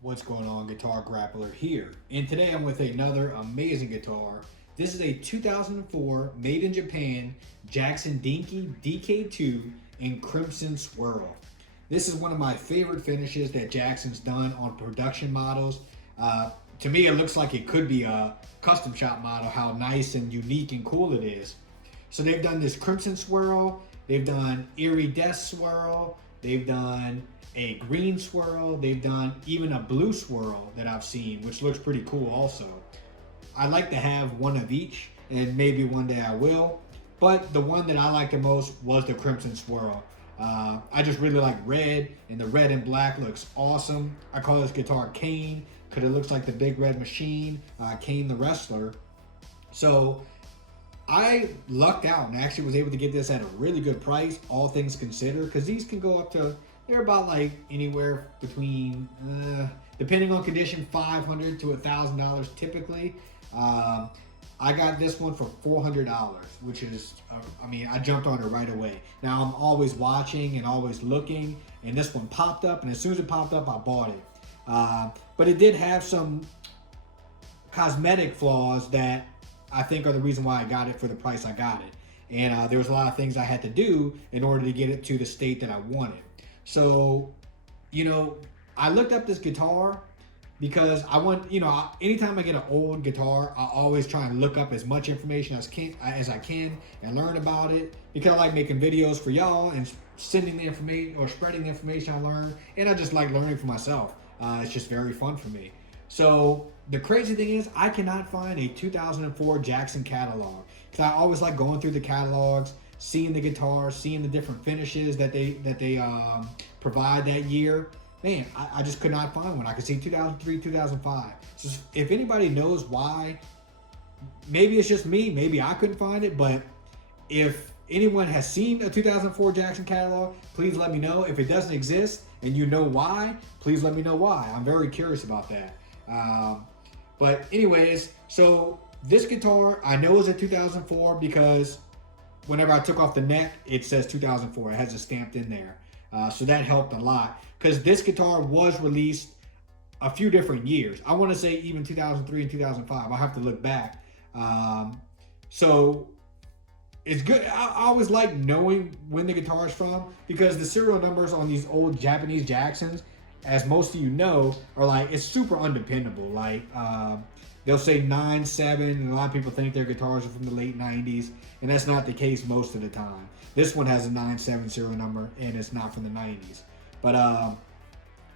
What's going on, Guitar Grappler here? And today I'm with another amazing guitar. This is a 2004 made in Japan Jackson Dinky DK2 in Crimson Swirl. This is one of my favorite finishes that Jackson's done on production models. To me, it looks like it could be a custom shop model, how nice and unique and cool it is. So they've done this Crimson Swirl, they've done Iridescent Swirl, they've done a green swirl, they've done even a blue swirl that I've seen, which looks pretty cool also. I like to have one of each, and maybe one day I will, but the one that I like the most was the Crimson Swirl. I just really like red, and the red and black looks awesome. I call this guitar Kane, because it looks like the Big Red Machine, Kane the wrestler. So I lucked out and actually was able to get this at a really good price, all things considered, because these can go up to, they're about like anywhere between, depending on condition, $500 to $1,000 typically. I got this one for $400, which is, I jumped on it right away. Now I'm always watching and always looking, and this one popped up, and as soon as it popped up, I bought it. But it did have some cosmetic flaws that I think are the reason why I got it for the price I got it. And there was a lot of things I had to do in order to get it to the state that I wanted. So, I looked up this guitar because I want, anytime I get an old guitar, I always try and look up as much information as I can and learn about it, because I like making videos for y'all and sending the information or spreading the information I learn, and I just like learning for myself. It's just very fun for me. So the crazy thing is, I cannot find a 2004 Jackson catalog, because I always like going through the catalogs, seeing the guitars, seeing the different finishes that they provide that year. Man, I just could not find one. I could see 2003, 2005. So if anybody knows why, maybe it's just me, maybe I couldn't find it, but if anyone has seen a 2004 Jackson catalog, please let me know. If it doesn't exist and you know why, please let me know why. I'm very curious about that. But anyways, so this guitar I know is a 2004 because whenever I took off the neck, it says 2004. It has it stamped in there. So that helped a lot, because this guitar was released a few different years. I want to say even 2003 and 2005. I'll have to look back. So it's good. I always like knowing when the guitar is from, because the serial numbers on these old Japanese Jacksons, as most of you know, are like, it's super undependable. Like they'll say 9.7, and a lot of people think their guitars are from the late 90s, and that's not the case most of the time. This one has a 9.7 serial number, and it's not from the 90s. But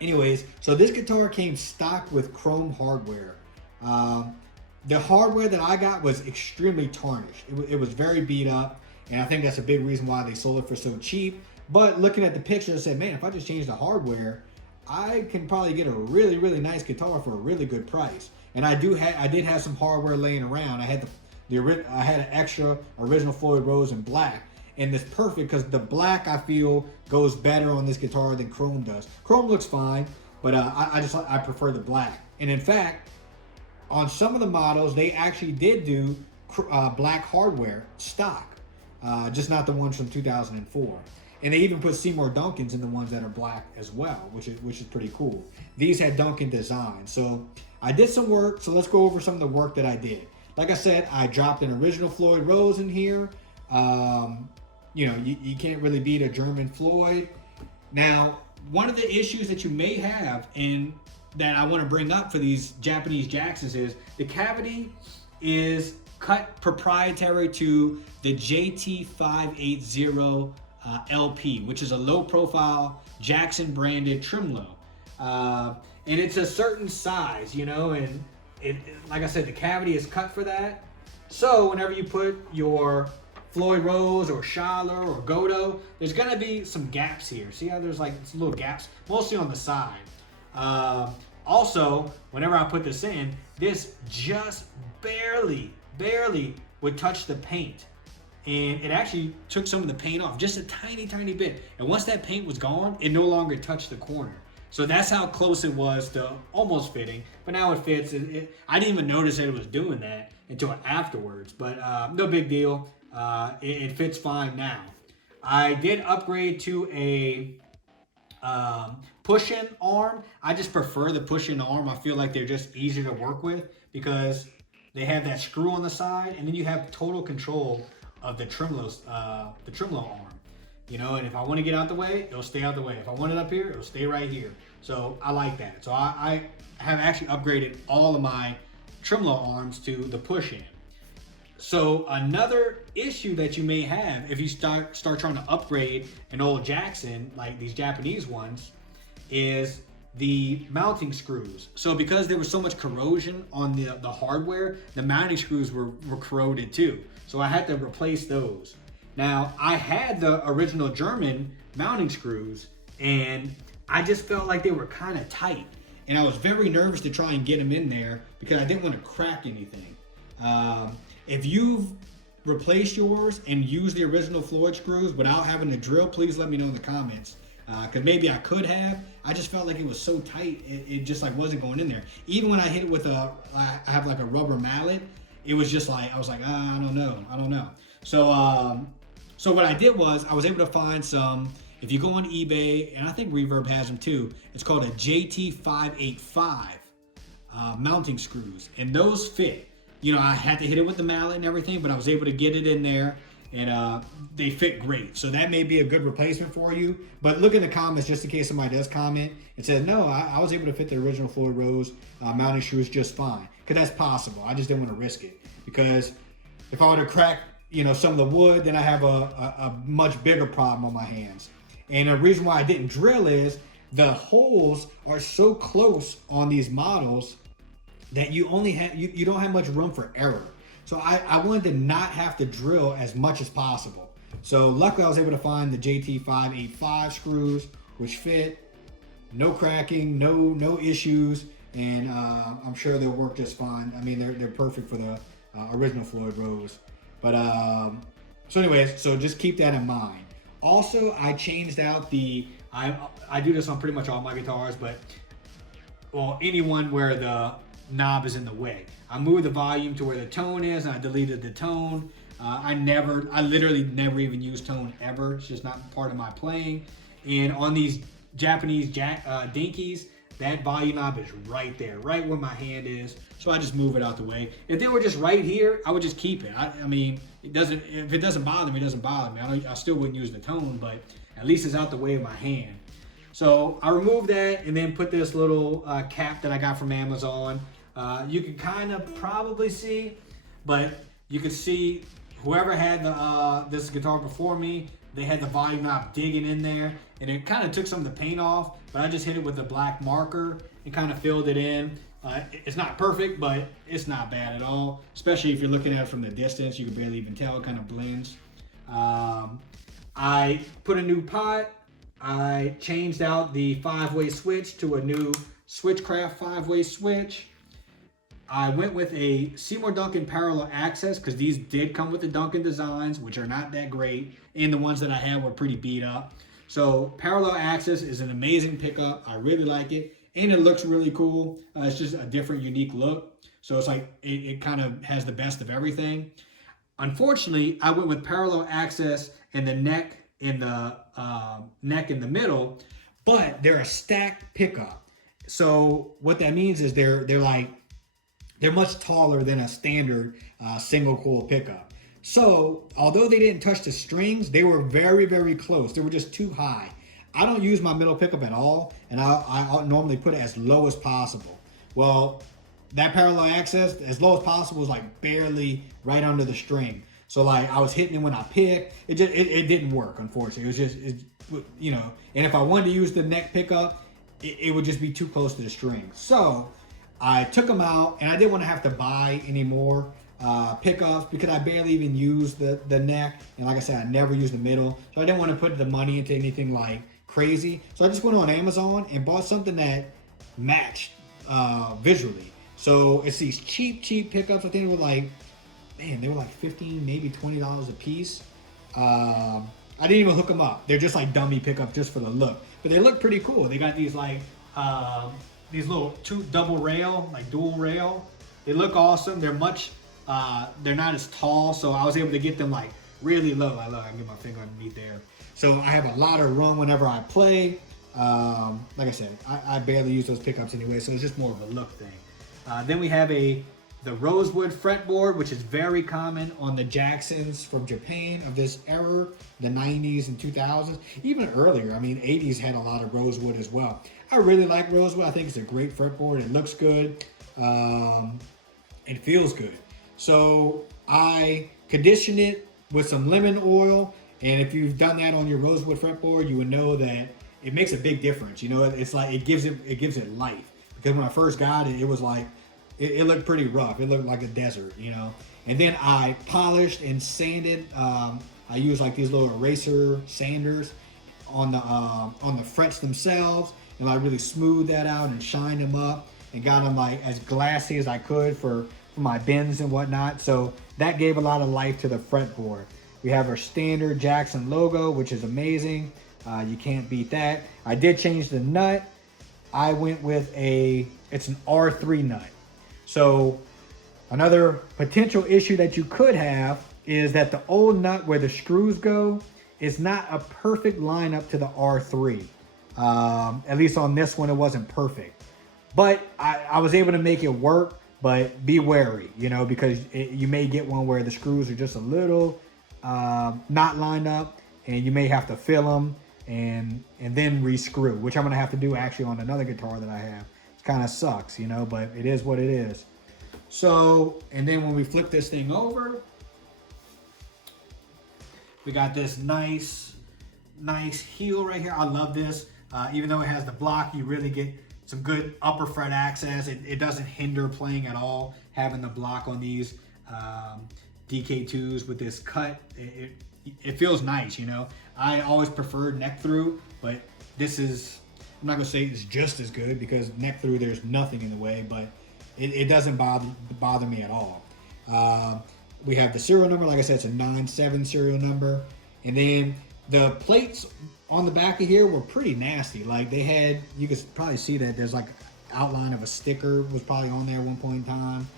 anyways, so this guitar came stock with chrome hardware. The hardware that I got was extremely tarnished. It was very beat up, and I think that's a big reason why they sold it for so cheap. But looking at the picture, I said, man, if I just change the hardware, I can probably get a really, really nice guitar for a really good price. And I did have some hardware laying around. I had I had an extra original Floyd Rose in black, and it's perfect because the black, I feel, goes better on this guitar than chrome does. Chrome looks fine, but I prefer the black. And in fact, on some of the models, they actually did do black hardware stock, just not the ones from 2004. And they even put Seymour Duncans in the ones that are black as well, which is pretty cool. These had Duncan design. So I did some work, so let's go over some of the work that I did. Like I said, I dropped an original Floyd Rose in here. You can't really beat a German Floyd. Now, one of the issues that you may have, and that I want to bring up for these Japanese Jacksons, is the cavity is cut proprietary to the JT580 LP, which is a low profile Jackson branded trim low. And it's a certain size, and like I said, the cavity is cut for that. So whenever you put your Floyd Rose or Schaller or Godo, there's gonna be some gaps here. See how there's like some little gaps, mostly on the side. Also, whenever I put this in, this just barely would touch the paint. And it actually took some of the paint off, just a tiny, tiny bit. And once that paint was gone, it no longer touched the corner. So that's how close it was to almost fitting. But now it fits. I didn't even notice that it was doing that until afterwards. But no big deal. It fits fine now. I did upgrade to a push-in arm, I just prefer the push-in arm. I feel like they're just easier to work with because they have that screw on the side, and then you have total control of the tremolo arm. You know, and if I want to get out the way, it'll stay out the way. If I want it up here, it'll stay right here. So I like that. So I have actually upgraded all of my tremolo arms to the push-in. So another issue that you may have if you start trying to upgrade an old Jackson, like these Japanese ones, is the mounting screws. So because there was so much corrosion on the hardware, the mounting screws were corroded too. So I had to replace those. Now, I had the original German mounting screws, and I just felt like they were kind of tight. And I was very nervous to try and get them in there because I didn't want to crack anything. If you've replaced yours and used the original Floyd screws without having to drill, please let me know in the comments. Because maybe I could have. I just felt like it was so tight, it just like wasn't going in there. Even when I hit it with I have like a rubber mallet, it was just like, I was like, I don't know. So what I did was I was able to find some, if you go on eBay, and I think Reverb has them too, it's called a JT585 mounting screws, and those fit. You know, I had to hit it with the mallet and everything, but I was able to get it in there, and they fit great. So that may be a good replacement for you. But look in the comments just in case somebody does comment and says, no, I was able to fit the original Floyd Rose mounting screws just fine. Because that's possible. I just didn't want to risk it. Because if I were to crack, you know, some of the wood, then I have a much bigger problem on my hands. And the reason why I didn't drill is the holes are so close on these models that you only have, you don't have much room for error. So I wanted to not have to drill as much as possible. So luckily I was able to find the JT585 screws, which fit, no cracking, no issues, and I'm sure they'll work just fine. I mean, they're perfect for the original Floyd Rose. But so anyways, so just keep that in mind. Also, I changed out I do this on pretty much all my guitars, but well, anyone where the knob is in the way. I moved the volume to where the tone is, and I deleted the tone. I literally never even use tone ever. It's just not part of my playing. And on these Japanese Dinkies, that volume knob is right there, right where my hand is. So I just move it out the way. If they were just right here, I would just keep it. I mean, if it doesn't bother me, it doesn't bother me. I still wouldn't use the tone, but at least it's out the way of my hand. So I removed that and then put this little cap that I got from Amazon. You can kind of probably see, but you can see whoever had this guitar before me, they had the volume knob digging in there, and it kind of took some of the paint off, but I just hit it with a black marker and kind of filled it in. It's not perfect, but it's not bad at all, especially if you're looking at it from the distance. You can barely even tell, it kind of blends. I put a new pot. I changed out the 5-way switch to a new Switchcraft 5-way switch. I went with a Seymour Duncan parallel access because these did come with the Duncan designs, which are not that great, and the ones that I had were pretty beat up. So parallel access is an amazing pickup. I really like it, and it looks really cool. It's just a different, unique look. So it's like it kind of has the best of everything. Unfortunately, I went with parallel access and the neck in the middle, but they're a stacked pickup. So what that means is they're much taller than a standard single coil pickup. So although they didn't touch the strings, they were very, very close. They were just too high. I don't use my middle pickup at all, and I normally put it as low as possible. Well, that parallel access, as low as possible, is like barely right under the string. So like I was hitting it when I picked, it didn't work, unfortunately. It was just, you know, and if I wanted to use the neck pickup, it would just be too close to the string. So I took them out, and I didn't want to have to buy any more pickups because I barely even use the neck. And like I said, I never use the middle. So I didn't want to put the money into anything like crazy. So I just went on Amazon and bought something that matched visually. So it's these cheap pickups. I think they were like, man, they were like $15, maybe $20 a piece. I didn't even hook them up. They're just like dummy pickups just for the look. But they look pretty cool. They got these like, these little double rail, like dual rail. They look awesome. They're they're not as tall, so I was able to get them like really low. I can get my finger underneath there. So I have a lot of room whenever I play. Like I said, I barely use those pickups anyway, so it's just more of a look thing. Then we have the rosewood fretboard, which is very common on the Jacksons from Japan of this era, the 90s and 2000s, even earlier. I mean, 80s had a lot of rosewood as well. I really like rosewood. I think it's a great fretboard. It looks good. It feels good. So I condition it with some lemon oil, and if you've done that on your rosewood fretboard, you would know that it makes a big difference. You know, it's like it gives it life. Because when I first got it, it was like it looked pretty rough. It looked like a desert, you know. And then I polished and sanded. I used like these little eraser sanders on the frets themselves, and I really smoothed that out and shined them up and got them like as glassy as I could for my bends and whatnot. So that gave a lot of life to the fretboard. We have our standard Jackson logo, which is amazing. You can't beat that. I did change the nut. I went with it's an R3 nut. So another potential issue that you could have is that the old nut where the screws go is not a perfect lineup to the R3. At least on this one, it wasn't perfect. But I was able to make it work, but be wary, you know, because you may get one where the screws are just a little not lined up, and you may have to fill them and then re-screw, which I'm gonna have to do actually on another guitar that I have. It kind of sucks, you know, but it is what it is. So, and then when we flip this thing over, we got this nice heel right here. I love this. Even though it has the block, you really get some good upper fret access. It doesn't hinder playing at all, having the block on these DK2s with this cut. It feels nice, you know. I always preferred neck through, but this is, I'm not gonna say it's just as good because neck through there's nothing in the way, but it doesn't bother me at all. We have the serial number. Like I said, it's a 97 serial number. And then the plates on the back of here were pretty nasty. Like they had, you could probably see that there's like outline of a sticker was probably on there at one point in time.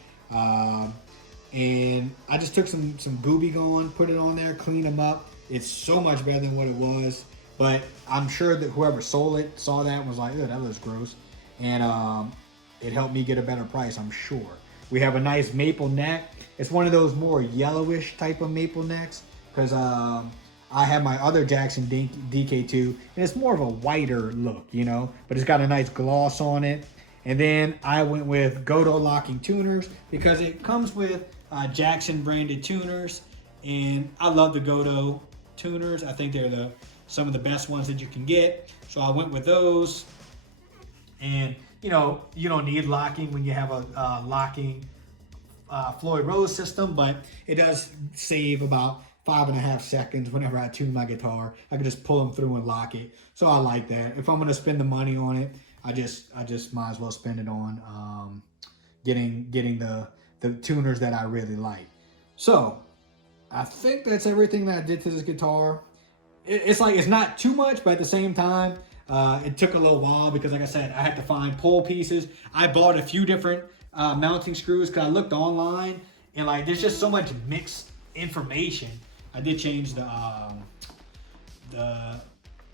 And I just took some Gooby Gone, put it on there, cleaned them up. It's so much better than what it was. But I'm sure that whoever sold it saw that and was like, oh, that looks gross. And it helped me get a better price, I'm sure. We have a nice maple neck. It's one of those more yellowish type of maple necks because I have my other Jackson DK2, and it's more of a whiter look, you know, but it's got a nice gloss on it. And then I went with Godot locking tuners because it comes with Jackson branded tuners, and I love the Godot tuners. I think they're some of the best ones that you can get. So I went with those. And you know, you don't need locking when you have a locking Floyd Rose system, but it does save about 5.5 seconds whenever I tune my guitar. I can just pull them through and lock it. So I like that. If I'm gonna spend the money on it, I just might as well spend it on getting the tuners that I really like. So I think that's everything that I did to this guitar. It's like, it's not too much, but at the same time, it took a little while because, like I said, I had to find pull pieces. I bought a few different mounting screws because I looked online, and like there's just so much mixed information. I did change the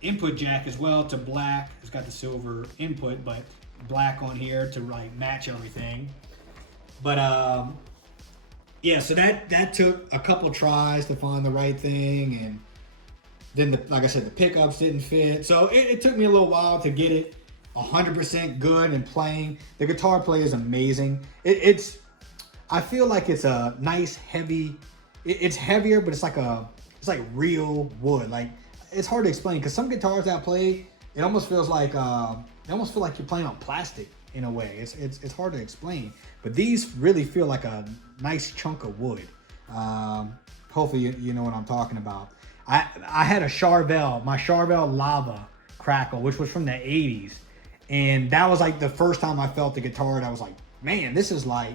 input jack as well to black. It's got the silver input, but black on here to like match everything. But yeah, so that took a couple tries to find the right thing, and then like I said, the pickups didn't fit. So it took me a little while to get it 100% good and playing. The guitar play is amazing. I feel like it's a nice heavy. It's heavier, but it's like real wood. Like, it's hard to explain because some guitars that I play, it almost feels like you're playing on plastic in a way. It's hard to explain, but these really feel like a nice chunk of wood. Hopefully you know what I'm talking about. I had a Charvel, my Charvel Lava Crackle, which was from the 80s, and that was like the first time I felt the guitar, and I was like, man, this is like,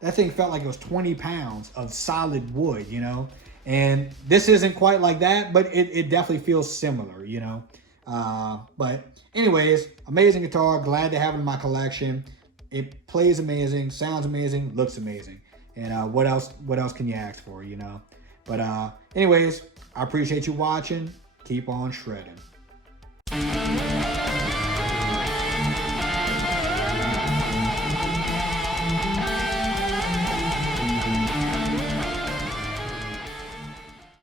that thing felt like it was 20 pounds of solid wood, you know? And this isn't quite like that, but it definitely feels similar, you know? But anyways, amazing guitar. Glad to have it in my collection. It plays amazing, sounds amazing, looks amazing. And what else can you ask for, you know? But anyways, I appreciate you watching. Keep on shredding.